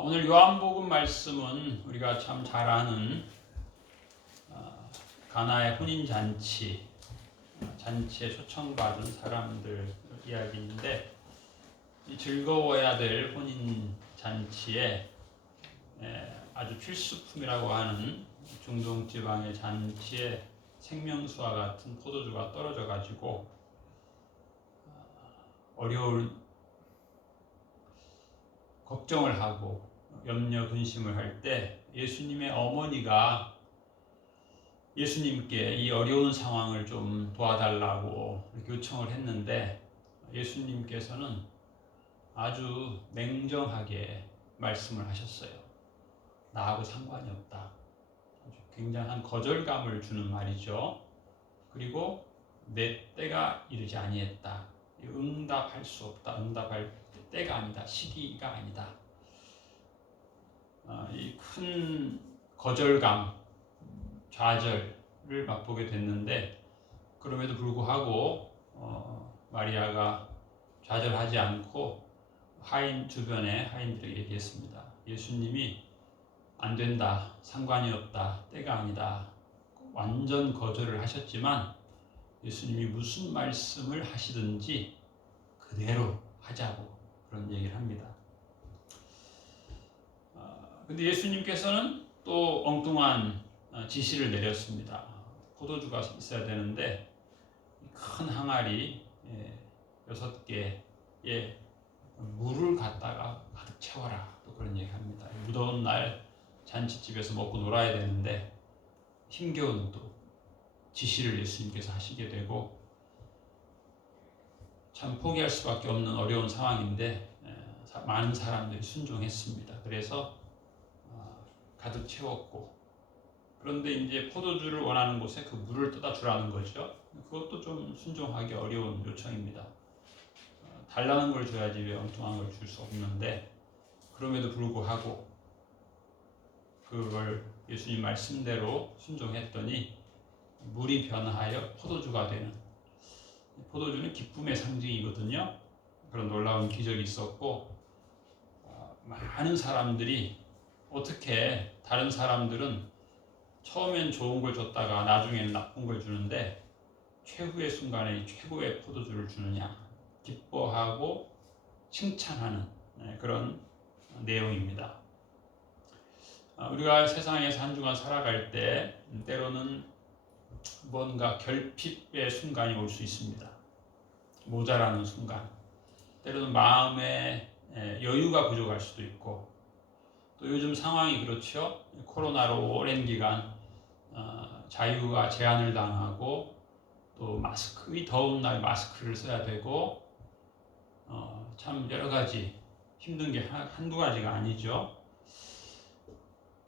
오늘 요한복음 말씀은 우리가 참 잘 아는 가나의 혼인잔치에 초청받은 사람들 이야기인데, 이 즐거워야 될 혼인잔치에 아주 필수품이라고 하는 중동 지방의 잔치에 생명수와 같은 포도주가 떨어져 가지고 어려울 걱정을 하고 염려 근심을 할 때 예수님의 어머니가 예수님께 이 어려운 상황을 좀 도와달라고 요청을 했는데, 예수님께서는 아주 냉정하게 말씀을 하셨어요. 나하고 상관이 없다. 아주 굉장한 거절감을 주는 말이죠. 그리고 내 때가 이르지 아니했다. 응답할 수 없다. 응답할 때가 아니다. 시기가 아니다. 이 큰 거절감, 좌절을 맛보게 됐는데, 그럼에도 불구하고 마리아가 좌절하지 않고 주변의 하인들에게 얘기했습니다. 예수님이 안 된다, 상관이 없다, 때가 아니다, 완전 거절을 하셨지만 예수님이 무슨 말씀을 하시든지 그대로 하자고 그런 얘기를 합니다. 근데 예수님께서는 또 엉뚱한 지시를 내렸습니다. 포도주가 있어야 되는데 큰 항아리 6개에 물을 갖다가 가득 채워라, 또 그런 얘기합니다. 무더운 날 잔치집에서 먹고 놀아야 되는데 힘겨운 또 지시를 예수님께서 하시게 되고, 참 포기할 수밖에 없는 어려운 상황인데 많은 사람들이 순종했습니다. 그래서 가득 채웠고, 그런데 이제 포도주를 원하는 곳에 그 물을 떠다 주라는 거죠. 그것도 좀 순종하기 어려운 요청입니다. 달라는 걸 줘야지 왜 엉뚱한 걸 줄 수 없는데, 그럼에도 불구하고 그걸 예수님 말씀대로 순종했더니 물이 변하여 포도주가 되는, 포도주는 기쁨의 상징이거든요. 그런 놀라운 기적이 있었고, 많은 사람들이, 어떻게 다른 사람들은 처음엔 좋은 걸 줬다가 나중에는 나쁜 걸 주는데 최후의 순간에 최고의 포도주를 주느냐, 기뻐하고 칭찬하는 그런 내용입니다. 우리가 세상에서 한 주간 살아갈 때 때로는 뭔가 결핍의 순간이 올 수 있습니다. 모자라는 순간, 때로는 마음에 여유가 부족할 수도 있고, 또 요즘 상황이 그렇죠. 코로나로 오랜 기간 자유가 제한을 당하고, 또 이 더운 날 마스크를 써야 되고, 참 여러 가지 힘든 게 한두 가지가 아니죠.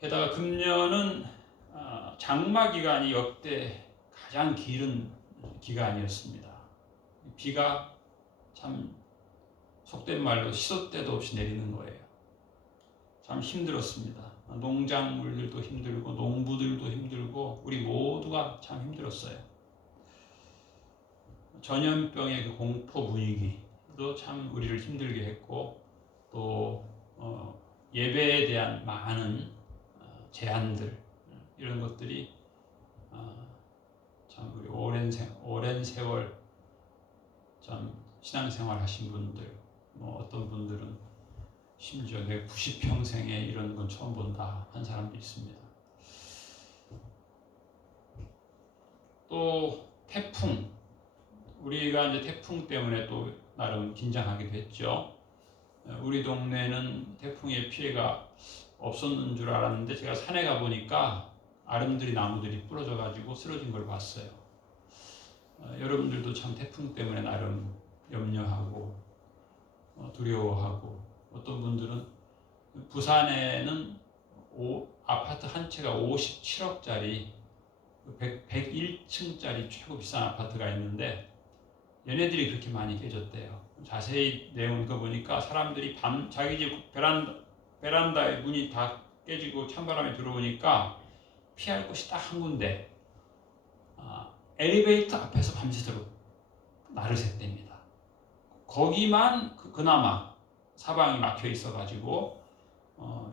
게다가 금년은 장마 기간이 역대 가장 길은 기간이었습니다. 비가 참 속된 말로 시도 때도 없이 내리는 거예요. 참 힘들었습니다. 농작물들도 힘들고 농부들도 힘들고 우리 모두가 참 힘들었어요. 전염병의 그 공포 분위기도 참 우리를 힘들게 했고, 또 예배에 대한 많은 제한들, 이런 것들이 참 우리 오랜 세월 참 신앙생활 하신 분들, 어떤 분들은 심지어 내 90평생에 이런 건 처음 본다 한 사람도 있습니다. 또 태풍, 우리가 이제 태풍 때문에 또 나름 긴장하기도 했죠. 우리 동네는 태풍의 피해가 없었는 줄 알았는데, 제가 산에 가보니까 아름드리 나무들이 부러져 가지고 쓰러진 걸 봤어요. 여러분들도 참 태풍 때문에 나름 염려하고 두려워하고, 어떤 분들은 부산에는 아파트 한 채가 57억짜리 101층짜리 최고 비싼 아파트가 있는데 얘네들이 그렇게 많이 깨졌대요. 자세히 내용 읽어보니까 사람들이 자기 집 베란다의 문이 다 깨지고 찬바람이 들어오니까 피할 곳이 딱 한 군데, 엘리베이터 앞에서 밤새도록 날을 샜답니다. 거기만 그나마 사방이 막혀 있어가지고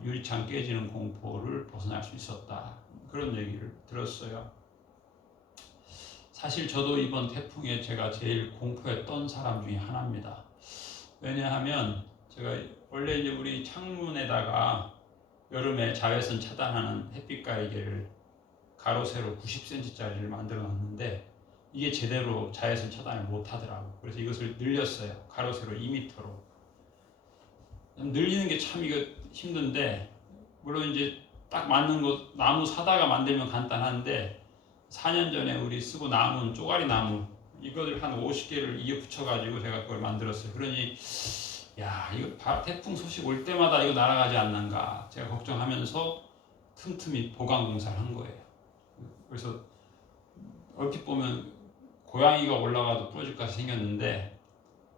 유리창 깨지는 공포를 벗어날 수 있었다. 그런 얘기를 들었어요. 사실 저도 이번 태풍에 제가 제일 공포했던 사람 중에 하나입니다. 왜냐하면 제가 원래 이제 우리 창문에다가 여름에 자외선 차단하는 햇빛 가리개를 가로 세로 90cm짜리를 만들어 놨는데 이게 제대로 자외선 차단을 못 하더라고. 그래서 이것을 늘렸어요. 가로 세로 2m로. 늘리는 게 참 이거 힘든데, 물론 이제 딱 맞는 거 나무 사다가 만들면 간단한데 4년 전에 우리 쓰고 남은 쪼가리 나무 이거를 한 50개를 이어 붙여가지고 제가 그걸 만들었어요. 그러니 야, 이거 태풍 소식 올 때마다 이거 날아가지 않는가 제가 걱정하면서 틈틈이 보강 공사를 한 거예요. 그래서 얼핏 보면 고양이가 올라가도 부러질 것 같이 생겼는데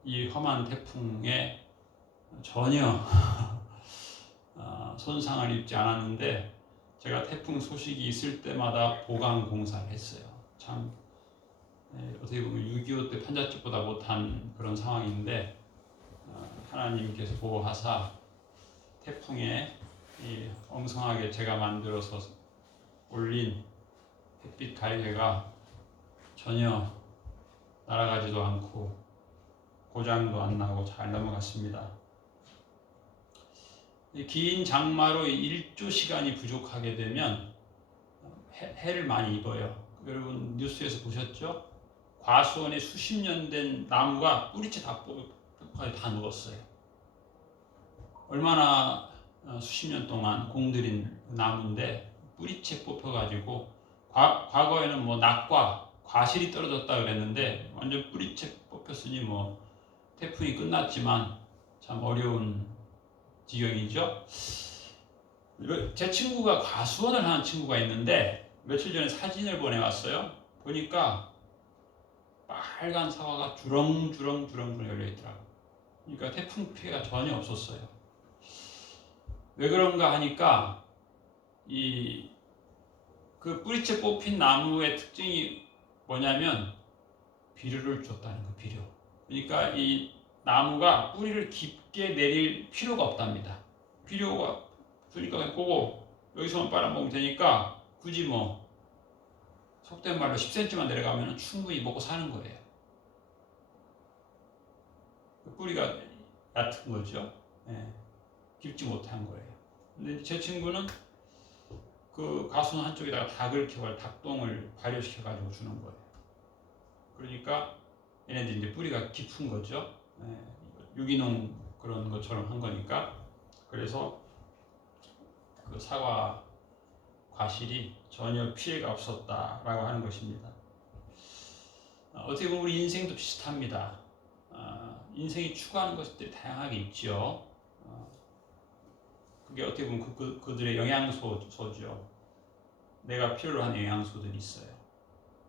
이 험한 태풍에 전혀 손상을 입지 않았는데, 제가 태풍 소식이 있을 때마다 보강 공사를 했어요. 참 어떻게 보면 6.25 때 판잣집보다 못한 그런 상황인데 하나님께서 보호하사 태풍에 이 엉성하게 제가 만들어서 올린 햇빛 가리개가 전혀 날아가지도 않고 고장도 안 나고 잘 넘어갔습니다. 긴 장마로 일조 시간이 부족하게 되면 해를 많이 입어요. 여러분 뉴스에서 보셨죠? 과수원에 수십 년 된 나무가 뿌리채 다 누웠어요. 얼마나 수십 년 동안 공들인 나무인데 뿌리채 뽑혀가지고 과거에는 뭐 낙과 과실이 떨어졌다 그랬는데 완전 뿌리채 뽑혔으니 뭐 태풍이 끝났지만 참 어려운 지경이죠. 제 친구가 과수원을 하는 친구가 있는데 며칠 전에 사진을 보내왔어요. 보니까 빨간 사과가 주렁주렁 열려 있더라고요. 그러니까 태풍 피해가 전혀 없었어요. 왜 그런가 하니까 그 뿌리채 뽑힌 나무의 특징이 뭐냐면 비료를 줬다는 거, 비료. 그러니까 이 나무가 뿌리를 깊게 내릴 필요가 없답니다. 비료가 그러니까 그거 여기서만 빨아먹으면 되니까 굳이 뭐 속된 말로 10cm만 내려가면 충분히 먹고 사는 거예요. 뿌리가 얕은 거죠. 깊지 못한 거예요. 근데 제 친구는 그 가수원 한쪽에다가 닭을 키워서 닭똥을 발효시켜가지고 주는 거예요. 그러니까 얘네들이 이제 뿌리가 깊은 거죠. 유기농 그런 것처럼 한 거니까. 그래서 그 사과 과실이 전혀 피해가 없었다라고 하는 것입니다. 어떻게 보면 우리 인생도 비슷합니다. 인생이 추구하는 것들이 다양하게 있죠. 그게 어떻게 보면 그들의 영양소죠. 내가 필요로 하는 영양소들이 있어요.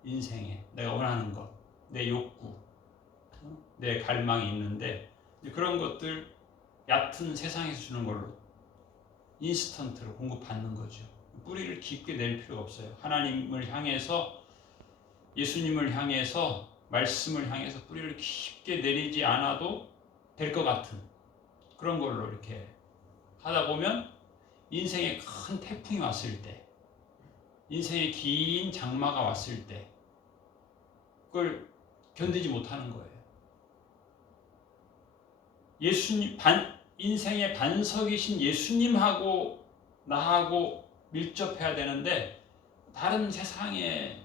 인생에 내가 원하는 것, 내 욕구, 내 갈망이 있는데 그런 것들 얕은 세상에서 주는 걸로 인스턴트로 공급받는 거죠. 뿌리를 깊게 낼 필요가 없어요. 하나님을 향해서, 예수님을 향해서, 말씀을 향해서 뿌리를 깊게 내리지 않아도 될 것 같은 그런 걸로 이렇게 하다 보면 인생에 큰 태풍이 왔을 때, 인생의 긴 장마가 왔을 때 그걸 견디지 못하는 거예요. 인생의 반석이신 예수님하고 나하고 밀접해야 되는데 다른 세상의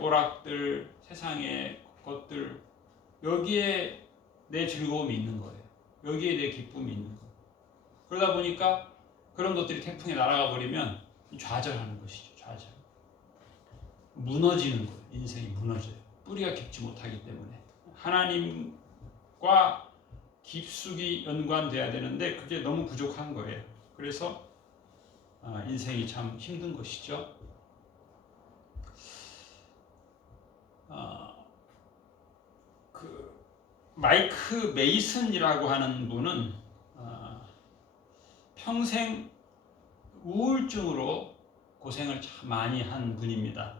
오락들, 세상의 것들, 여기에 내 즐거움이 있는 거예요. 여기에 내 기쁨이 있는 거예요. 그러다 보니까 그런 것들이 태풍에 날아가 버리면 좌절하는 것이죠. 좌절. 무너지는 거예요. 인생이 무너져요. 뿌리가 깊지 못하기 때문에. 하나님과 깊숙이 연관돼야 되는데 그게 너무 부족한 거예요. 그래서 인생이 참 힘든 것이죠. 그 마이크 메이슨이라고 하는 분은 평생 우울증으로 고생을 참 많이 한 분입니다.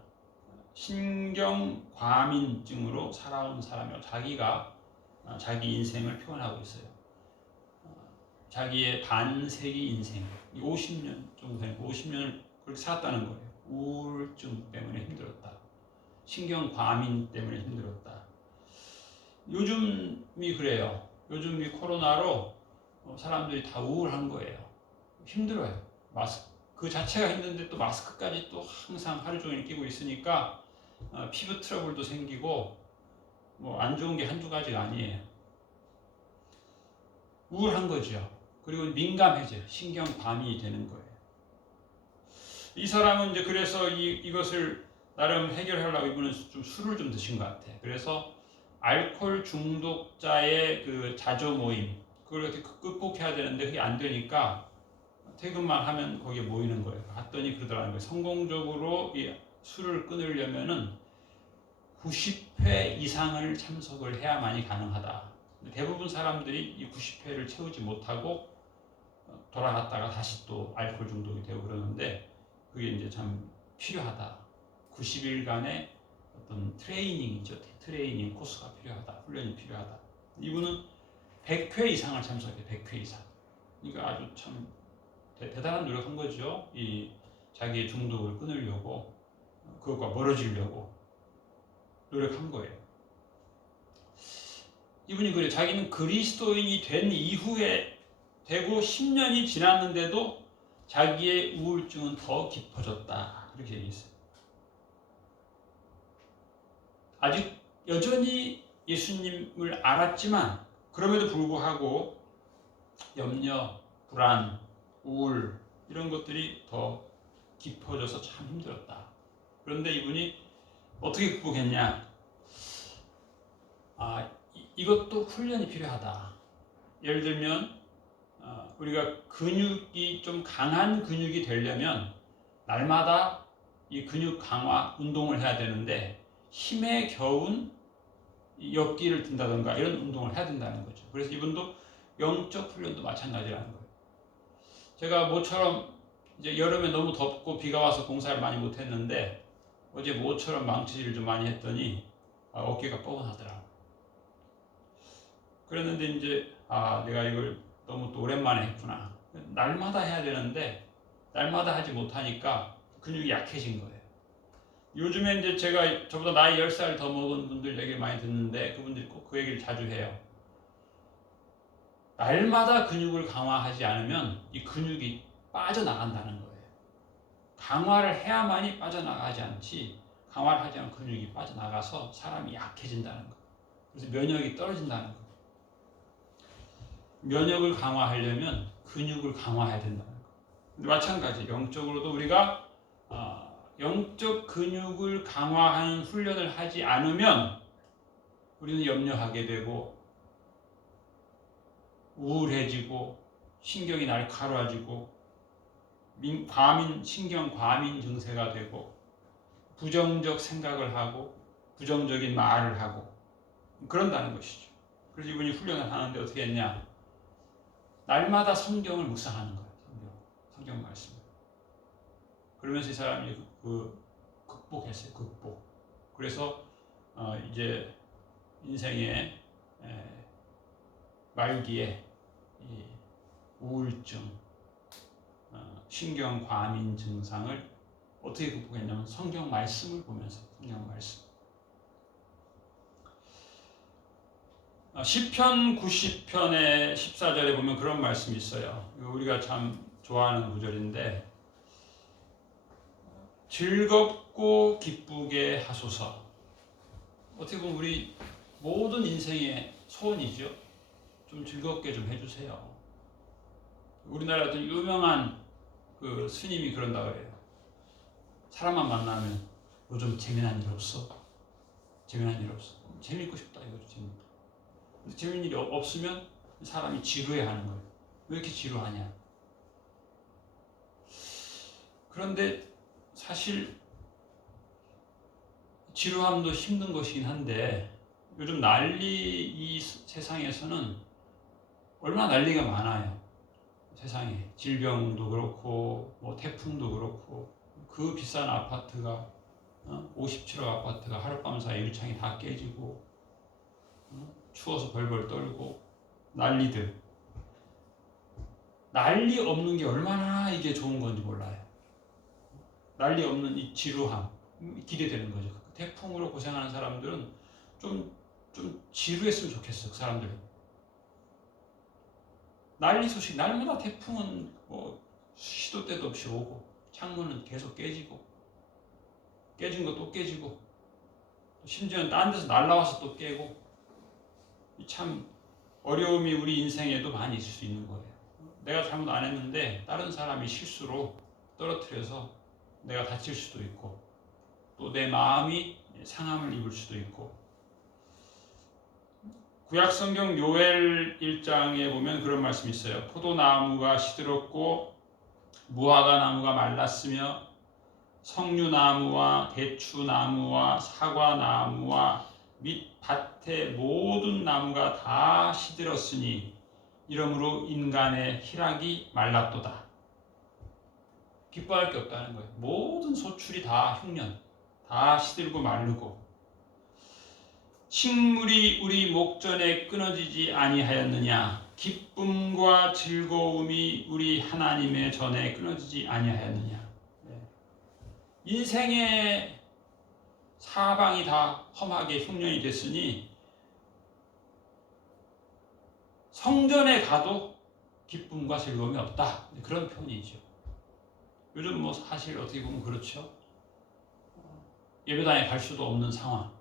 신경과민증으로 살아온 사람이요. 자기가 자기 인생을 표현하고 있어요. 자기의 반세기 인생, 50년 정도 되는 50년을 그렇게 살았다는 거예요. 우울증 때문에 힘들었다. 신경 과민 때문에 힘들었다. 요즘이 그래요. 요즘이 코로나로 사람들이 다 우울한 거예요. 힘들어요. 마스크 그 자체가 힘든데 또 마스크까지 또 항상 하루 종일 끼고 있으니까 피부 트러블도 생기고 뭐 안 좋은 게 한두 가지가 아니에요. 우울한 거죠. 그리고 민감해져요. 신경 과민이 되는 거예요. 이 사람은 이제 그래서 이것을 나름 해결하려고 이분은 좀 술을 좀 드신 것 같아. 그래서 알코올 중독자의 그 자조 모임 그걸 어떻게 극복해야 되는데 그게 안 되니까 퇴근만 하면 거기에 모이는 거예요. 갔더니 그러더라는 거예요. 성공적으로 이 술을 끊으려면은 90회 이상을 참석을 해야만이 가능하다. 대부분 사람들이 이 90회를 채우지 못하고 돌아갔다가 다시 또 알코올 중독이 되고 그러는데 그게 이제 참 필요하다. 90일간의 어떤 트레이닝이죠. 트레이닝 코스가 필요하다. 훈련이 필요하다. 이분은 100회 이상을 참석해. 100회 이상. 그러니까 아주 참 대단한 노력한 거죠. 이 자기의 중독을 끊으려고 그것과 멀어지려고 노력한 거예요. 이분이 그래요. 자기는 그리스도인이 된 이후에 되고 10년이 지났는데도 자기의 우울증은 더 깊어졌다. 이렇게 얘기했어요. 아직 여전히 예수님을 알았지만 그럼에도 불구하고 염려, 불안, 우울 이런 것들이 더 깊어져서 참 힘들었다. 그런데 이분이 어떻게 극복했냐? 이것도 훈련이 필요하다. 예를 들면 우리가 근육이 좀 강한 근육이 되려면 날마다 이 근육 강화 운동을 해야 되는데 힘에 겨운 역기를 든다던가 이런 운동을 해야 된다는 거죠. 그래서 이분도 영적 훈련도 마찬가지라는 거예요. 제가 모처럼 이제 여름에 너무 덥고 비가 와서 공사를 많이 못했는데 어제 모처럼 망치질을 좀 많이 했더니 어깨가 뻐근하더라고요. 그랬는데 이제 내가 이걸 너무 또 오랜만에 했구나. 날마다 해야 되는데 날마다 하지 못하니까 근육이 약해진 거예요. 요즘에 이제 제가 저보다 나이 10살 더 먹은 분들 얘기를 많이 듣는데 그분들이 꼭 그 얘기를 자주 해요. 날마다 근육을 강화하지 않으면 이 근육이 빠져나간다는 거예요. 강화를 해야만이 빠져나가지 않지 강화를 하지 않으면 근육이 빠져나가서 사람이 약해진다는 거예요. 그래서 면역이 떨어진다는 거예요. 면역을 강화하려면 근육을 강화해야 된다는 거예요. 마찬가지 영적으로도 우리가 영적 근육을 강화하는 훈련을 하지 않으면 우리는 염려하게 되고 우울해지고 신경이 날카로워지고 신경 과민 증세가 되고 부정적 생각을 하고 부정적인 말을 하고 그런다는 것이죠. 그래서 이분이 훈련을 하는데 어떻게 했냐? 날마다 성경을 묵상하는 거예요. 성경 말씀. 그러면서 이 사람이 극복했어요. 극복. 그래서 이제 인생의 말기에 이 우울증, 신경 과민 증상을 어떻게 극복했냐면 성경 말씀을 보면서 성경 말씀. 시편 90편의 14절에 보면 그런 말씀이 있어요. 우리가 참 좋아하는 구절인데 즐겁고 기쁘게 하소서. 어떻게 보면 우리 모든 인생의 소원이죠. 좀 즐겁게 좀 해주세요. 우리나라 어떤 유명한 그 스님이 그런다 그래요. 사람만 만나면 요즘 재미난 일 없어? 재미난 일 없어? 재밌고 싶다 이거죠. 재밌다. 근데 재미난 일이 없으면 사람이 지루해하는 거예요. 왜 이렇게 지루하냐? 그런데 사실 지루함도 힘든 것이긴 한데 요즘 이 세상에서는 얼마나 난리가 많아요. 세상에 질병도 그렇고 뭐 태풍도 그렇고 그 비싼 아파트가 57억 아파트가 하룻밤 사이에 유창이 다 깨지고 추워서 벌벌 떨고 난리들. 난리 없는 게 얼마나 이게 좋은 건지 몰라요. 난리 없는 이 지루함, 기대되는 거죠. 태풍으로 고생하는 사람들은 좀 지루했으면 좋겠어. 그 사람들은. 난리 소식, 날마다 태풍은 뭐 시도 때도 없이 오고, 창문은 계속 깨지고, 깨진 거 또 깨지고, 심지어는 딴 데서 날라와서 또 깨고, 참 어려움이 우리 인생에도 많이 있을 수 있는 거예요. 내가 잘못 안 했는데 다른 사람이 실수로 떨어뜨려서 내가 다칠 수도 있고, 또 내 마음이 상함을 입을 수도 있고. 구약성경 요엘 1장에 보면 그런 말씀이 있어요. 포도나무가 시들었고 무화과 나무가 말랐으며 석류나무와 대추나무와 사과나무와 및 밭의 모든 나무가 다 시들었으니 이러므로 인간의 희락이 말랐도다. 기뻐할 게 없다는 거예요. 모든 소출이 다 흉년, 다 시들고 마르고, 식물이 우리 목전에 끊어지지 아니하였느냐? 기쁨과 즐거움이 우리 하나님의 전에 끊어지지 아니하였느냐? 인생의 사방이 다 험하게 흉년이 됐으니 성전에 가도 기쁨과 즐거움이 없다. 그런 표현이죠. 요즘 뭐 사실 어떻게 보면 그렇죠. 예배당에 갈 수도 없는 상황,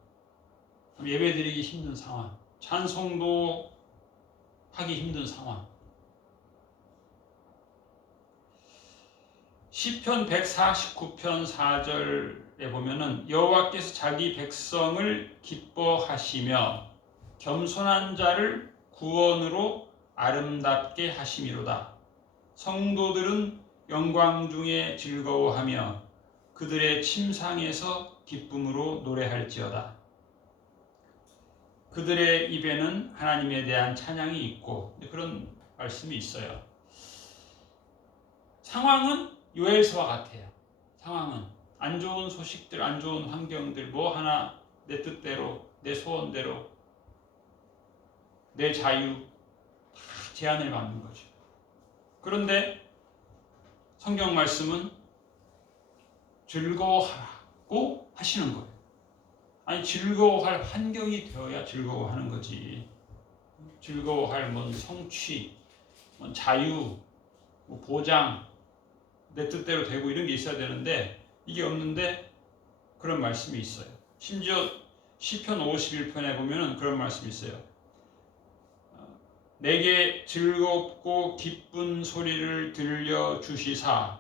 예배드리기 힘든 상황, 찬송도 하기 힘든 상황. 시편 149편 4절에 보면은 여호와께서 자기 백성을 기뻐하시며 겸손한 자를 구원으로 아름답게 하심이로다. 성도들은 영광 중에 즐거워하며 그들의 침상에서 기쁨으로 노래할지어다. 그들의 입에는 하나님에 대한 찬양이 있고, 그런 말씀이 있어요. 상황은 요엘서와 같아요. 상황은 안 좋은 소식들, 안 좋은 환경들, 뭐 하나 내 뜻대로, 내 소원대로, 내 자유 다 제한을 받는 거죠. 그런데 성경 말씀은 즐거워하라고 하시는 거예요. 아니, 즐거워할 환경이 되어야 즐거워하는 거지. 즐거워할 뭔 성취, 뭔 자유, 뭐 보장, 내 뜻대로 되고 이런 게 있어야 되는데 이게 없는데 그런 말씀이 있어요. 심지어 시편 51편에 보면은 그런 말씀이 있어요. 내게 즐겁고 기쁜 소리를 들려주시사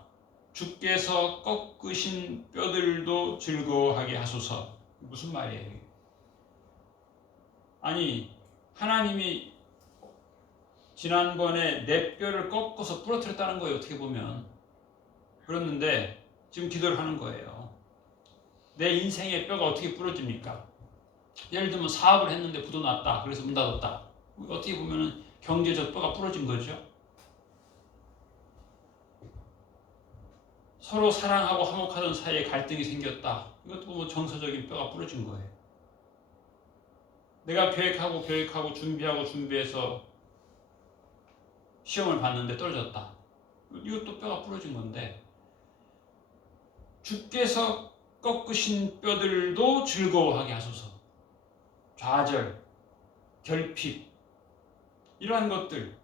주께서 꺾으신 뼈들도 즐거워하게 하소서. 무슨 말이에요? 아니, 하나님이 지난번에 내 뼈를 꺾어서 부러뜨렸다는 거예요. 어떻게 보면. 그랬는데 지금 기도를 하는 거예요. 내 인생의 뼈가 어떻게 부러집니까? 예를 들면 사업을 했는데 부도 났다. 그래서 문 닫았다. 어떻게 보면 경제적 뼈가 부러진 거죠. 서로 사랑하고 화목하던 사이에 갈등이 생겼다. 이것도 뭐 정서적인 뼈가 부러진 거예요. 내가 계획하고 준비해서 시험을 봤는데 떨어졌다. 이것도 뼈가 부러진 건데, 주께서 꺾으신 뼈들도 즐거워하게 하소서. 좌절, 결핍, 이러한 것들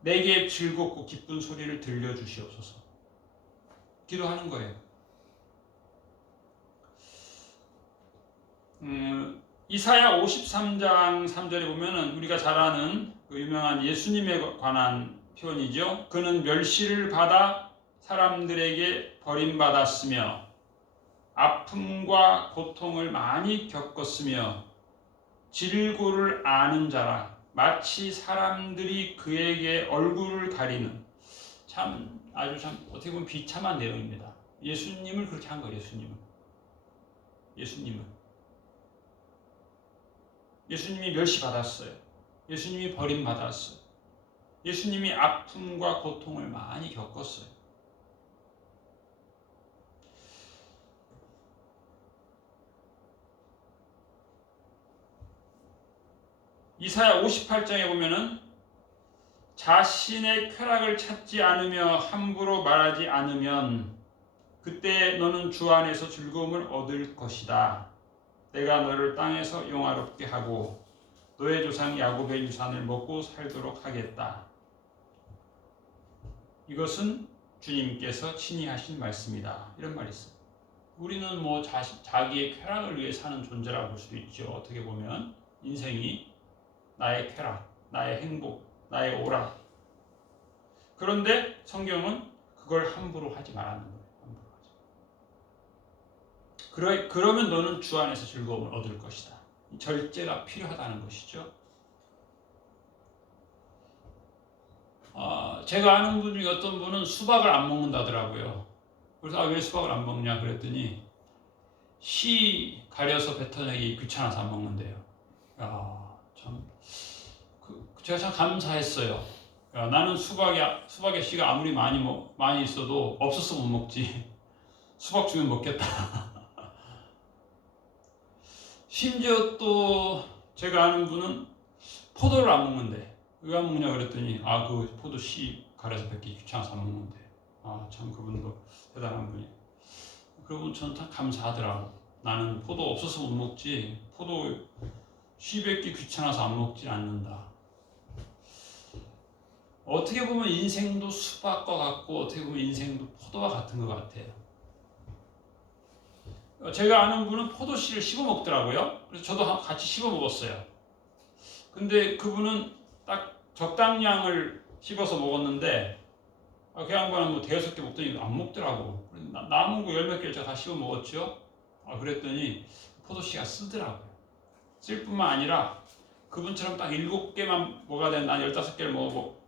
내게 즐겁고 기쁜 소리를 들려주시옵소서. 기도하는 거예요. 이사야 53장 3절에 보면은 우리가 잘 아는 그 유명한 예수님에 관한 표현이죠. 그는 멸시를 받아 사람들에게 버림받았으며 아픔과 고통을 많이 겪었으며 질고를 아는 자라. 마치 사람들이 그에게 얼굴을 가리는, 아주 어떻게 보면 비참한 내용입니다. 예수님을 그렇게 한 거예요. 예수님이 멸시받았어요. 예수님이 버림받았어요. 예수님이 아픔과 고통을 많이 겪었어요. 이사야 58장에 보면은 자신의 쾌락을 찾지 않으며 함부로 말하지 않으면 그때 너는 주 안에서 즐거움을 얻을 것이다. 내가 너를 땅에서 영화롭게 하고 너의 조상 야곱의 유산을 먹고 살도록 하겠다. 이것은 주님께서 친히 하신 말씀이다. 이런 말이 있어요. 우리는 뭐 자기의 쾌락을 위해 사는 존재라고 볼 수도 있죠. 어떻게 보면 인생이 나의 쾌락, 나의 행복, 나의 오락. 그런데 성경은 그걸 함부로 하지 말라는 거예요. 함부로 하지. 그러면 너는 주 안에서 즐거움을 얻을 것이다. 절제가 필요하다는 것이죠. 제가 아는 분 중에 어떤 분은 수박을 안 먹는다더라고요. 그래서 왜 수박을 안 먹냐 그랬더니 씨 가려서 뱉어내기 귀찮아서 안 먹는데요. 참 제가 참 감사했어요. 나는 수박의 씨가 아무리 많이 있어도 없어서 못 먹지. 수박 주면 먹겠다. 심지어 또 제가 아는 분은 포도를 안 먹는데 왜 안 먹냐 그랬더니 그 포도 씨 가려서 뱉기 귀찮아서 안 먹는데 참 그분도 대단한 분이에요. 그러고 저는 참 감사하더라고. 나는 포도 없어서 못 먹지 포도 씨 뱉기 귀찮아서 안 먹지 않는다. 어떻게 보면 인생도 수박과 같고 어떻게 보면 인생도 포도와 같은 것 같아요. 제가 아는 분은 포도씨를 씹어 먹더라고요. 그래서 저도 같이 씹어 먹었어요. 근데 그분은 딱 적당량을 씹어서 먹었는데 그 양반은 뭐 대여섯 개 먹더니 안 먹더라고. 남은 거 열 몇 개를 제가 다 씹어 먹었죠. 그랬더니 포도씨가 쓰더라고요. 쓸 뿐만 아니라 그분처럼 딱 7개만 먹어야 되는 난 15개를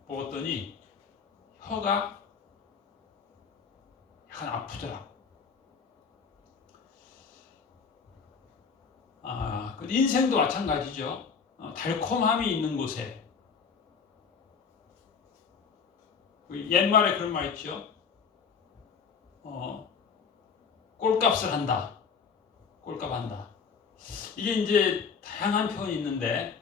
먹었더니 혀가 약간 아프더라고. 인생도 마찬가지죠. 달콤함이 있는 곳에 옛말에 그런 말 있죠. 꼴값을 한다. 꼴값한다. 이게 이제 다양한 표현이 있는데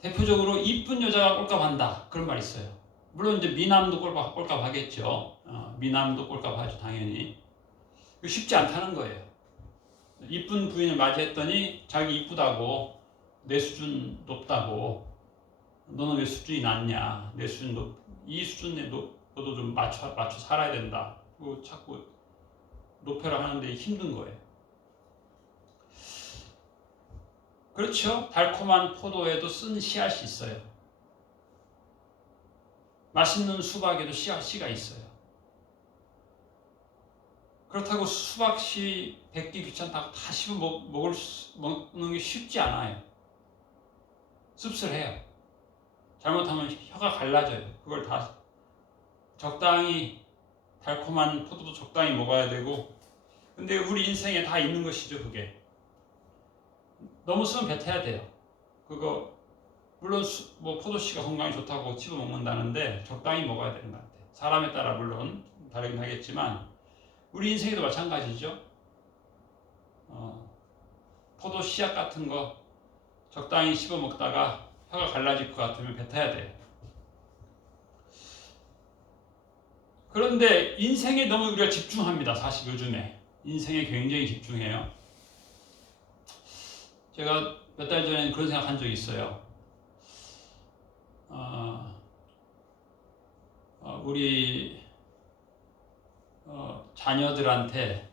대표적으로 이쁜 여자가 꼴값한다. 그런 말이 있어요. 물론 이제 미남도 꼴값하겠죠. 미남도 꼴값하죠. 당연히. 쉽지 않다는 거예요. 이쁜 부인을 맞이했더니 자기 이쁘다고 내 수준 높다고 너는 왜 수준이 낮냐 내 수준 이 수준에 너도 좀 맞춰 살아야 된다. 그리고 자꾸 높여라 하는데 힘든 거예요. 그렇죠. 달콤한 포도에도 쓴 씨앗이 있어요. 맛있는 수박에도 씨가 있어요. 그렇다고 수박씨 뱉기 귀찮다고 다 씹어 먹는 게 쉽지 않아요. 씁쓸해요. 잘못하면 혀가 갈라져요. 그걸 다 적당히 달콤한 포도도 적당히 먹어야 되고 근데 우리 인생에 다 있는 것이죠. 그게 너무 쓰면 뱉어야 돼요. 그거 물론 뭐 포도씨가 건강에 좋다고 씹어 먹는다는데 적당히 먹어야 되는 것 같아요. 사람에 따라 물론 다르긴 하겠지만 우리 인생에도 마찬가지죠. 포도 씨앗 같은 거 적당히 씹어 먹다가 혀가 갈라질 것 같으면 뱉어야 돼요. 그런데 인생에 너무 우리가 집중합니다. 사실 요즘에 인생에 굉장히 집중해요. 제가 몇 달 전에 그런 생각한 적이 있어요. 우리 자녀들한테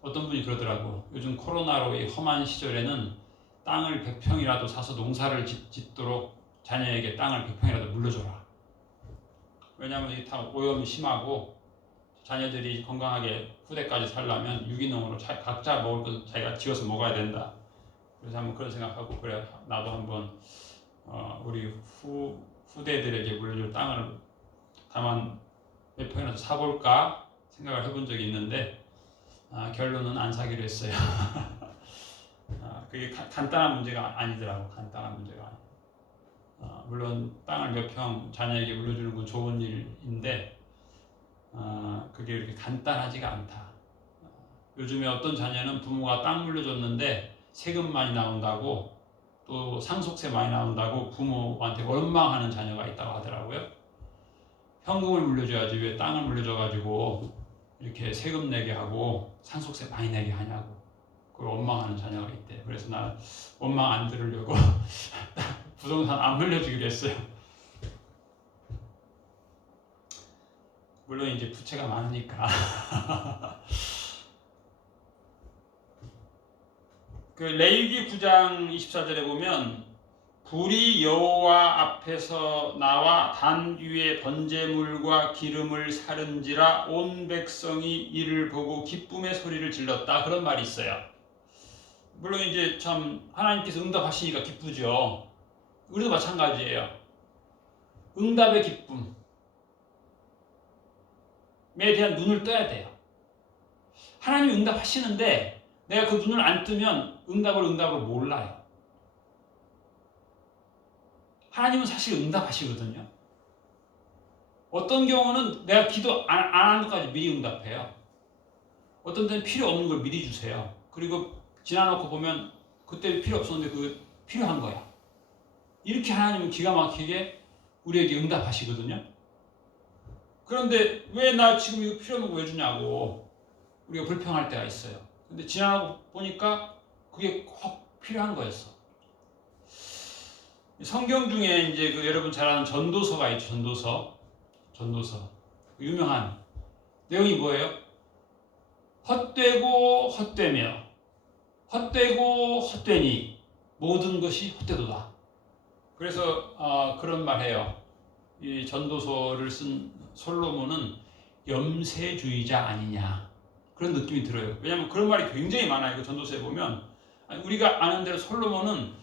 어떤 분이 그러더라고. 요즘 코로나로 이 험한 시절에는 땅을 100평이라도 사서 농사를 짓도록 자녀에게 땅을 100평이라도 물려줘라. 왜냐하면 이 다 오염이 심하고 자녀들이 건강하게 후대까지 살려면 유기농으로 각자 먹을 것을 자기가 지어서 먹어야 된다. 그래서 한번 그런 생각하고 그래 나도 한번 우리 후대들에게 물려줄 땅을 다만 몇 평이라도 사볼까 생각을 해본 적이 있는데 결론은 안 사기로 했어요. 그게 간단한 문제가 아니더라고. 간단한 문제가 아니에요. 물론 땅을 몇 평 자녀에게 물려주는 건 좋은 일인데 그게 이렇게 간단하지가 않다. 요즘에 어떤 자녀는 부모가 땅 물려줬는데 세금 많이 나온다고 또 상속세 많이 나온다고 부모한테 원망하는 자녀가 있다고 하더라고요. 현금을 물려줘야지 왜 땅을 물려줘가지고 이렇게 세금 내게 하고 상속세 많이 내게 하냐고 그걸 원망하는 자녀가 있대. 그래서 나 원망 안 들으려고 부동산 안 물려주기로 했어요. 물론 이제 부채가 많으니까. 그 레위기 9장 24절에 보면 불이 여호와 앞에서 나와 단 위에 번제물과 기름을 사른지라 온 백성이 이를 보고 기쁨의 소리를 질렀다. 그런 말이 있어요. 물론 이제 참 하나님께서 응답하시니까 기쁘죠. 우리도 마찬가지예요. 응답의 기쁨에 대한 눈을 떠야 돼요. 하나님이 응답하시는데 내가 그 눈을 안 뜨면 응답을 몰라요. 하나님은 사실 응답하시거든요. 어떤 경우는 내가 기도 안 하는 것까지 미리 응답해요. 어떤 때는 필요 없는 걸 미리 주세요. 그리고 지나놓고 보면 그때 필요 없었는데 그게 필요한 거야. 이렇게 하나님은 기가 막히게 우리에게 응답하시거든요. 그런데 왜 나 지금 이거 필요 없는 거 왜 주냐고 우리가 불평할 때가 있어요. 근데 지나고 보니까 그게 꼭 필요한 거였어. 성경 중에 이제 그 여러분 잘 아는 전도서가 있죠. 전도서. 유명한 내용이 뭐예요? 헛되고 헛되며 헛되고 헛되니 모든 것이 헛되도다. 그래서 그런 말 해요. 이 전도서를 쓴 솔로몬은 염세주의자 아니냐 그런 느낌이 들어요. 왜냐하면 그런 말이 굉장히 많아요. 그 전도서에 보면 우리가 아는 대로 솔로몬은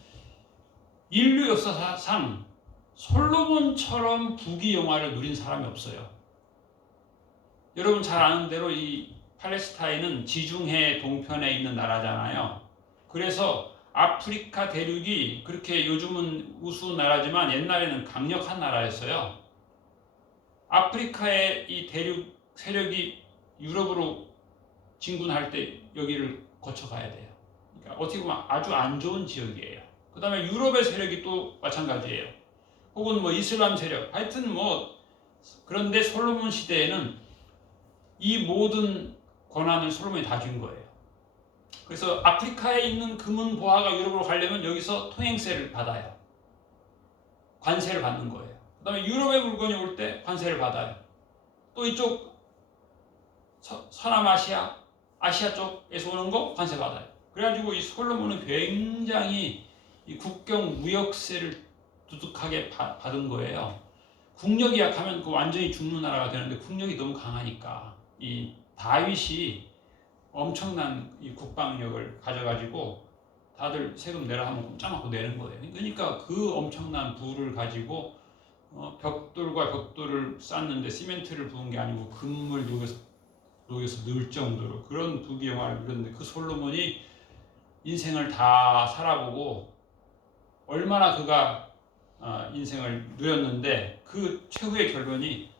인류 역사상 솔로몬처럼 부귀영화를 누린 사람이 없어요. 여러분 잘 아는 대로 이 팔레스타인은 지중해 동편에 있는 나라잖아요. 그래서 아프리카 대륙이 그렇게 요즘은 우스운 나라지만 옛날에는 강력한 나라였어요. 아프리카의 이 대륙 세력이 유럽으로 진군할 때 여기를 거쳐가야 돼요. 그러니까 어떻게 보면 아주 안 좋은 지역이에요. 그 다음에 유럽의 세력이 또 마찬가지예요. 혹은 뭐 이슬람 세력. 하여튼 뭐 그런데 솔로몬 시대에는 이 모든 권한을 솔로몬이 다 준 거예요. 그래서 아프리카에 있는 금은 보화가 유럽으로 가려면 여기서 통행세를 받아요. 관세를 받는 거예요. 그 다음에 유럽의 물건이 올 때 관세를 받아요. 또 이쪽 서남아시아, 아시아 쪽에서 오는 거 관세 받아요. 그래가지고 이 솔로몬은 굉장히 이 국경 무역세를 두둑하게 받은 거예요. 국력이 약하면 그 완전히 죽는 나라가 되는데 국력이 너무 강하니까 이 다윗이 엄청난 이 국방력을 가져가지고 다들 세금 내라 하면 꼼짝 않고 내는 거예요. 그러니까 그 엄청난 부를 가지고 벽돌과 벽돌을 쌓는데 시멘트를 부은 게 아니고 금을 녹여서 넣을 정도로 그런 부귀영화를 누렸는데 그 솔로몬이 인생을 다 살아보고 얼마나 그가 인생을 누렸는데 그 최후의 결론이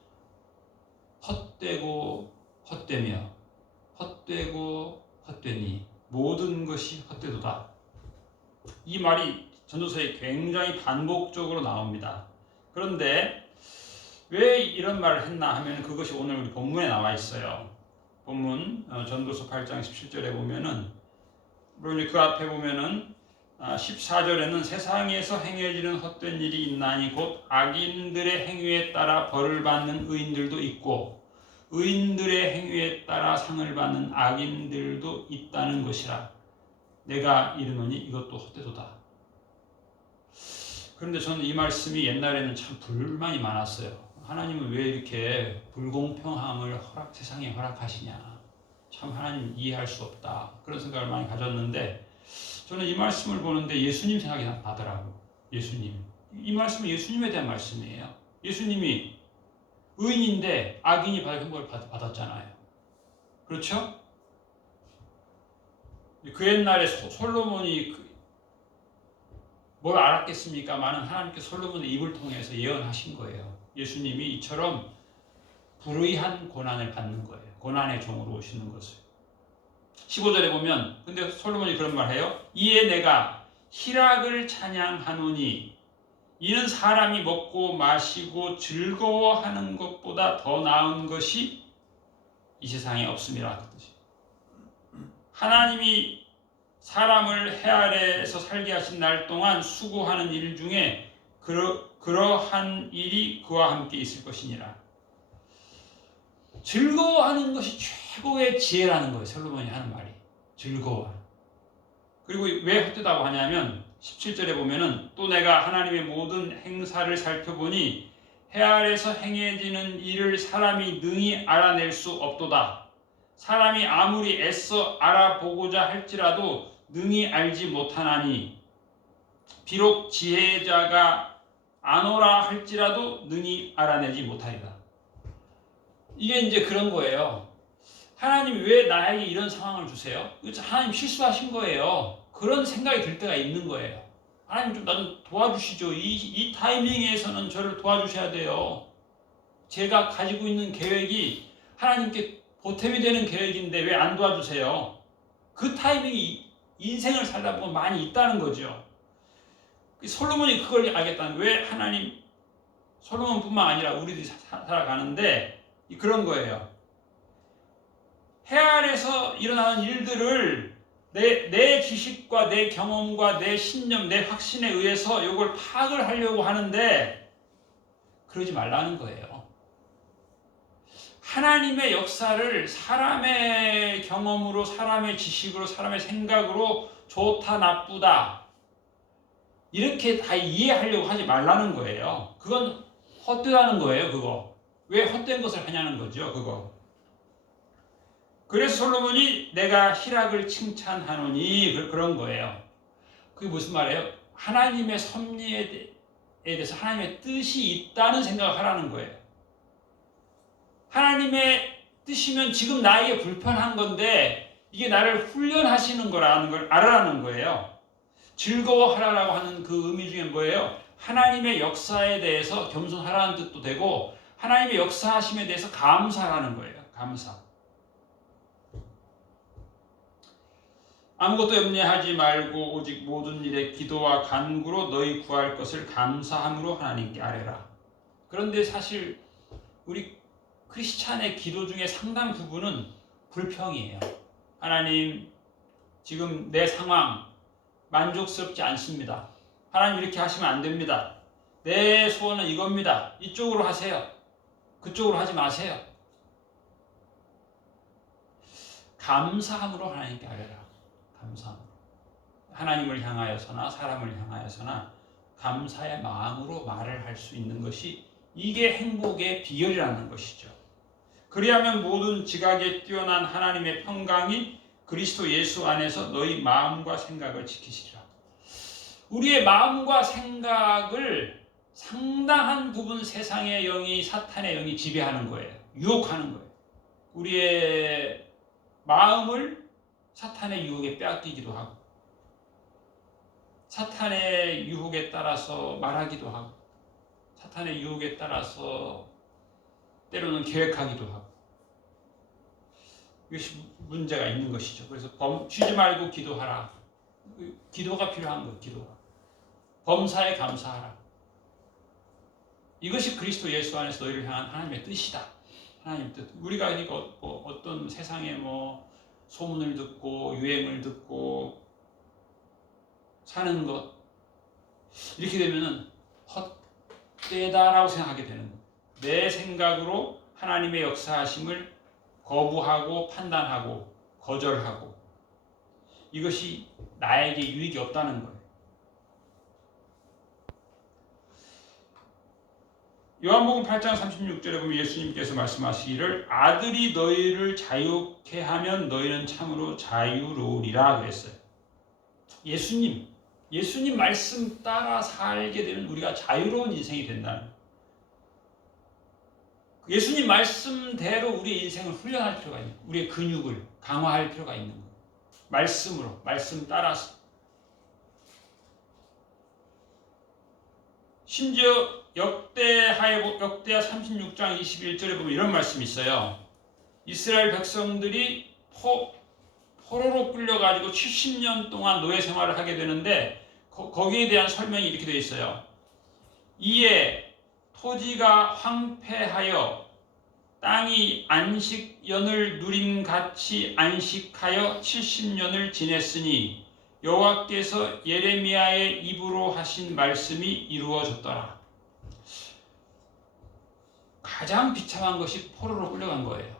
헛되고 헛되며 헛되고 헛되니 모든 것이 헛되도다. 이 말이 전도서에 굉장히 반복적으로 나옵니다. 그런데 왜 이런 말을 했나 하면 그것이 오늘 우리 본문에 나와 있어요. 본문 전도서 8장 17절에 보면은 물론 그 앞에 보면은 14절에는 세상에서 행해지는 헛된 일이 있나니 곧 악인들의 행위에 따라 벌을 받는 의인들도 있고 의인들의 행위에 따라 상을 받는 악인들도 있다는 것이라. 내가 이르노니 이것도 헛되도다. 그런데 저는 이 말씀이 옛날에는 참 불만이 많았어요. 하나님은 왜 이렇게 불공평함을 세상에 허락하시냐. 참 하나님 이해할 수 없다. 그런 생각을 많이 가졌는데 저는 이 말씀을 보는데 예수님 생각이 나더라고요. 예수님. 이 말씀은 예수님에 대한 말씀이에요. 예수님이 의인인데 악인이 받은 걸 받았잖아요. 그렇죠? 그 옛날에 솔로몬이 뭘 알았겠습니까? 많은 하나님께 솔로몬의 입을 통해서 예언하신 거예요. 예수님이 이처럼 불의한 고난을 받는 거예요. 고난의 종으로 오시는 것을. 15절에 보면 근데 솔로몬이 그런 말 해요. 이에 내가 희락을 찬양하노니 이는 사람이 먹고 마시고 즐거워하는 것보다 더 나은 것이 이 세상에 없음이라. 그 뜻이. 하나님이 사람을 해 아래에서 살게 하신 날 동안 수고하는 일 중에 그러한 일이 그와 함께 있을 것이니라. 즐거워하는 것이 최고의 지혜라는 거예요. 솔로몬이 하는 말이. 즐거워. 그리고 왜 헛되다고 하냐면 17절에 보면은 또 내가 하나님의 모든 행사를 살펴보니 해 아래에서 행해지는 일을 사람이 능히 알아낼 수 없도다. 사람이 아무리 애써 알아보고자 할지라도 능히 알지 못하나니 비록 지혜자가 아노라 할지라도 능히 알아내지 못하리라. 이게 이제 그런 거예요. 하나님 왜 나에게 이런 상황을 주세요? 하나님 실수하신 거예요. 그런 생각이 들 때가 있는 거예요. 하나님 좀 나 좀 도와주시죠. 이 타이밍에서는 저를 도와주셔야 돼요. 제가 가지고 있는 계획이 하나님께 보탬이 되는 계획인데 왜 안 도와주세요? 그 타이밍이 인생을 살다 보면 많이 있다는 거죠. 솔로몬이 그걸 알겠다는 거예요. 왜 하나님, 솔로몬뿐만 아니라 우리들이 살아가는데 그런 거예요. 해 아래에서 일어나는 일들을 내 지식과 내 경험과 내 신념, 내 확신에 의해서 이걸 파악을 하려고 하는데 그러지 말라는 거예요. 하나님의 역사를 사람의 경험으로, 사람의 지식으로, 사람의 생각으로 좋다, 나쁘다 이렇게 다 이해하려고 하지 말라는 거예요. 그건 헛되다는 거예요. 그거. 왜 헛된 것을 하냐는 거죠. 그거. 그래서 솔로몬이 내가 희락을 칭찬하노니 그런 거예요. 그게 무슨 말이에요? 하나님의 섭리에 대해서 하나님의 뜻이 있다는 생각을 하라는 거예요. 하나님의 뜻이면 지금 나에게 불편한 건데 이게 나를 훈련하시는 거라는 걸 알아라는 거예요. 즐거워하라고 하는 그 의미 중에 뭐예요? 하나님의 역사에 대해서 겸손하라는 뜻도 되고 하나님의 역사하심에 대해서 감사하라는 거예요. 감사. 아무것도 염려하지 말고 오직 모든 일에 기도와 간구로 너희 구할 것을 감사함으로 하나님께 아뢰라. 그런데 사실 우리 크리스찬의 기도 중에 상당 부분은 불평이에요. 하나님, 지금 내 상황 만족스럽지 않습니다. 하나님 이렇게 하시면 안 됩니다. 내 소원은 이겁니다. 이쪽으로 하세요. 그쪽으로 하지 마세요. 감사함으로 하나님께 아뢰라. 감사함. 하나님을 향하여서나 사람을 향하여서나 감사의 마음으로 말을 할 수 있는 것이 이게 행복의 비결이라는 것이죠. 그리하면 모든 지각에 뛰어난 하나님의 평강이 그리스도 예수 안에서 너희 마음과 생각을 지키시리라. 우리의 마음과 생각을 상당한 부분 세상의 영이, 사탄의 영이 지배하는 거예요. 유혹하는 거예요. 우리의 마음을 사탄의 유혹에 빼앗기기도 하고 사탄의 유혹에 따라서 말하기도 하고 사탄의 유혹에 따라서 때로는 계획하기도 하고 이것이 문제가 있는 것이죠. 그래서 쉬지 말고 기도하라. 기도가 필요한 거예요. 기도가. 범사에 감사하라. 이것이 그리스도 예수 안에서 너희를 향한 하나님의 뜻이다. 하나님 뜻. 우리가 그러니까 어떤 세상에 소문을 듣고 유행을 듣고 사는 것 이렇게 되면은 헛되다라고 생각하게 되는 거예요. 내 생각으로 하나님의 역사하심을 거부하고 판단하고 거절하고 이것이 나에게 유익이 없다는 거예요. 요한복음 8장 36절에 보면 예수님께서 말씀하시기를 아들이 너희를 자유케 하면 너희는 참으로 자유로우리라 그랬어요. 예수님 말씀 따라 살게 되면 우리가 자유로운 인생이 된다는 거예요. 예수님 말씀대로 우리의 인생을 훈련할 필요가 있는 거예요. 우리의 근육을 강화할 필요가 있는 거예요. 말씀으로, 말씀 따라서. 심지어 역대하 36장 21절에 보면 이런 말씀이 있어요. 이스라엘 백성들이 포로로 끌려가지고 70년 동안 노예 생활을 하게 되는데 거기에 대한 설명이 이렇게 되어 있어요. 이에 토지가 황폐하여 땅이 안식년을 누림같이 안식하여 70년을 지냈으니 여호와께서 예레미야의 입으로 하신 말씀이 이루어졌더라. 가장 비참한 것이 포로로 끌려간 거예요.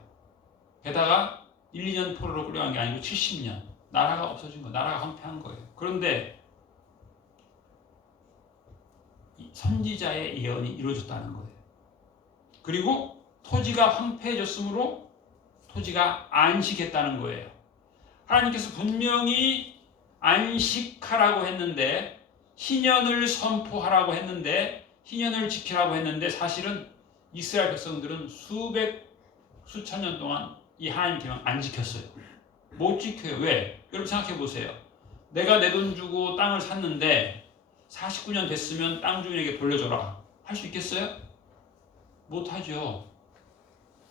게다가 1, 2년 포로로 끌려간 게 아니고 70년. 나라가 없어진 거, 나라가 황폐한 거예요. 그런데 선지자의 예언이 이루어졌다는 거예요. 그리고 토지가 황폐해졌으므로 토지가 안식했다는 거예요. 하나님께서 분명히 안식하라고 했는데, 희년을 선포하라고 했는데, 희년을 지키라고 했는데, 사실은 이스라엘 백성들은 수천 년 동안 이 하나님 계명 안 지켰어요. 못 지켜요. 왜? 여러분 생각해 보세요. 내가 내 돈 주고 땅을 샀는데 49년 됐으면 땅 주인에게 돌려줘라. 할 수 있겠어요? 못 하죠.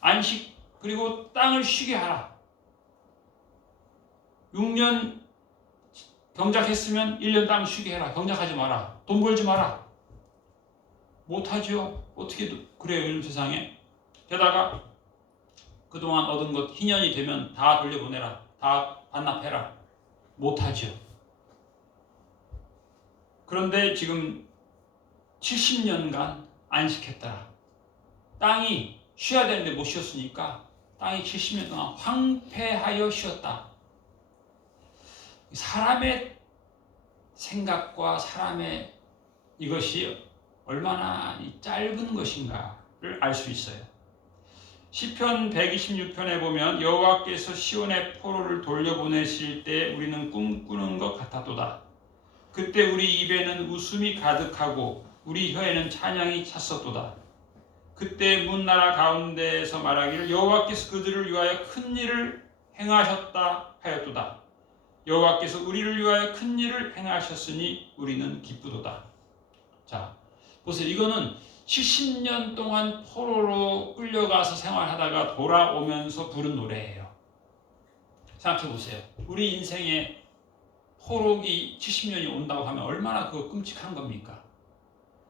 안식, 그리고 땅을 쉬게 하라. 6년 경작했으면 1년 땅 쉬게 해라. 경작하지 마라. 돈 벌지 마라. 못 하죠. 어떻게 그래요, 요즘 세상에. 게다가 그동안 얻은 것 희년이 되면 다 돌려보내라. 다 반납해라. 못하죠. 그런데 지금 70년간 안식했더라. 땅이 쉬어야 되는데 못 쉬었으니까 땅이 70년 동안 황폐하여 쉬었다. 사람의 생각과 사람의 이것이 얼마나 짧은 것인가를 알 수 있어요. 시편 126편에 보면 여호와께서 시온의 포로를 돌려보내실 때 우리는 꿈꾸는 것 같았도다. 그때 우리 입에는 웃음이 가득하고 우리 혀에는 찬양이 찼었도다. 그때 문나라 가운데에서 말하기를 여호와께서 그들을 위하여 큰 일을 행하셨다 하였도다. 여호와께서 우리를 위하여 큰 일을 행하셨으니 우리는 기쁘도다. 자, 보세요. 이거는 70년 동안 포로로 끌려가서 생활하다가 돌아오면서 부른 노래예요. 생각해 보세요. 우리 인생에 포로기 70년이 온다고 하면 얼마나 그거 끔찍한 겁니까?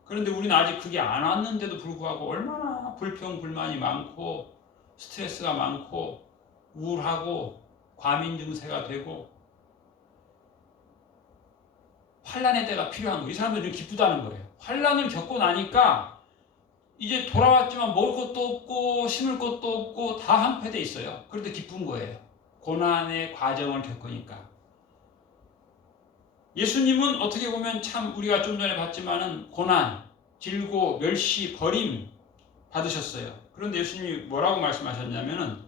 그런데 우리는 아직 그게 안 왔는데도 불구하고 얼마나 불평, 불만이 많고 스트레스가 많고 우울하고 과민 증세가 되고 환난의 때가 필요한 거예요. 이 사람들은 기쁘다는 거예요. 환난을 겪고 나니까 이제 돌아왔지만 먹을 것도 없고 심을 것도 없고 다 황폐돼 있어요. 그런데 기쁜 거예요. 고난의 과정을 겪으니까. 예수님은 어떻게 보면 참 우리가 좀 전에 봤지만은 고난, 질고, 멸시, 버림 받으셨어요. 그런데 예수님이 뭐라고 말씀하셨냐면은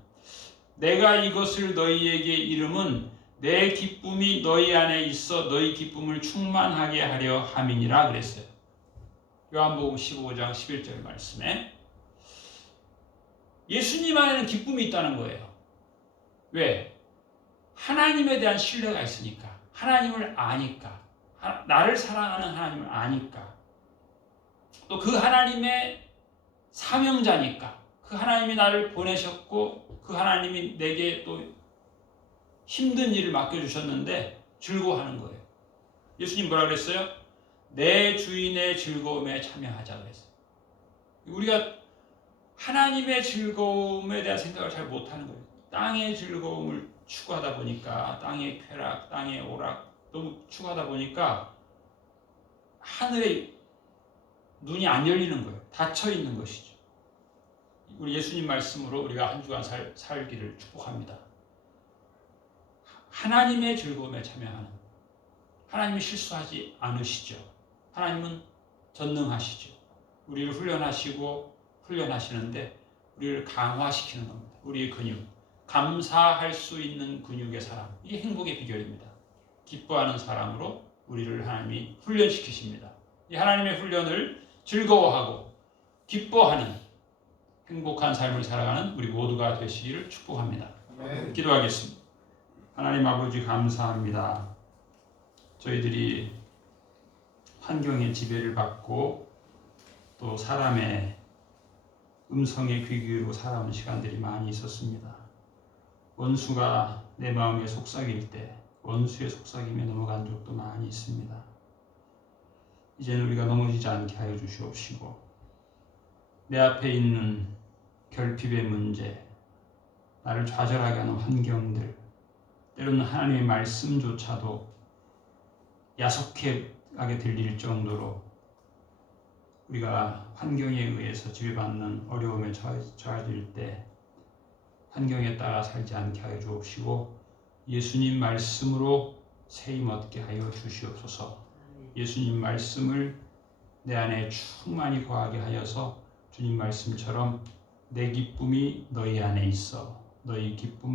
내가 이것을 너희에게 이름은 내 기쁨이 너희 안에 있어 너희 기쁨을 충만하게 하려 함이니라 그랬어요. 요한복음 15장 11절 말씀에 예수님 안에는 기쁨이 있다는 거예요. 왜? 하나님에 대한 신뢰가 있으니까. 하나님을 아니까. 나를 사랑하는 하나님을 아니까. 또 그 하나님의 사명자니까. 그 하나님이 나를 보내셨고 그 하나님이 내게 또 힘든 일을 맡겨주셨는데 즐거워하는 거예요. 예수님 뭐라 그랬어요? 내 주인의 즐거움에 참여하자 그랬어요. 우리가 하나님의 즐거움에 대한 생각을 잘 못하는 거예요. 땅의 즐거움을 추구하다 보니까 땅의 쾌락, 땅의 오락 너무 추구하다 보니까 하늘에 눈이 안 열리는 거예요. 닫혀 있는 것이죠. 우리 예수님 말씀으로 우리가 한 주간 살기를 축복합니다. 하나님의 즐거움에 참여하는, 하나님이 실수하지 않으시죠. 하나님은 전능하시죠. 우리를 훈련하시는데 우리를 강화시키는 겁니다. 우리의 근육, 감사할 수 있는 근육의 사람, 이게 행복의 비결입니다. 기뻐하는 사람으로 우리를 하나님이 훈련시키십니다. 이 하나님의 훈련을 즐거워하고 기뻐하는 행복한 삶을 살아가는 우리 모두가 되시기를 축복합니다. 네. 기도하겠습니다. 하나님 아버지 감사합니다. 저희들이 환경의 지배를 받고 또 사람의 음성에 귀 기울이고 살아온 시간들이 많이 있었습니다. 원수가 내 마음에 속삭일 때 원수의 속삭임에 넘어간 적도 많이 있습니다. 이제는 우리가 넘어지지 않게 하여 주시옵시고, 내 앞에 있는 결핍의 문제, 나를 좌절하게 하는 환경들, 때로는 하나님의 말씀조차도 야속하게 들릴 정도로 우리가 환경에 의해서 지배받는 어려움에 처해질 때 환경에 따라 살지 않게 하여 주옵시고, 예수님 말씀으로 세임 얻게 하여 주시옵소서. 예수님 말씀을 내 안에 충만히 거하게 하여서 주님 말씀처럼 내 기쁨이 너희 안에 있어 너희 기쁨을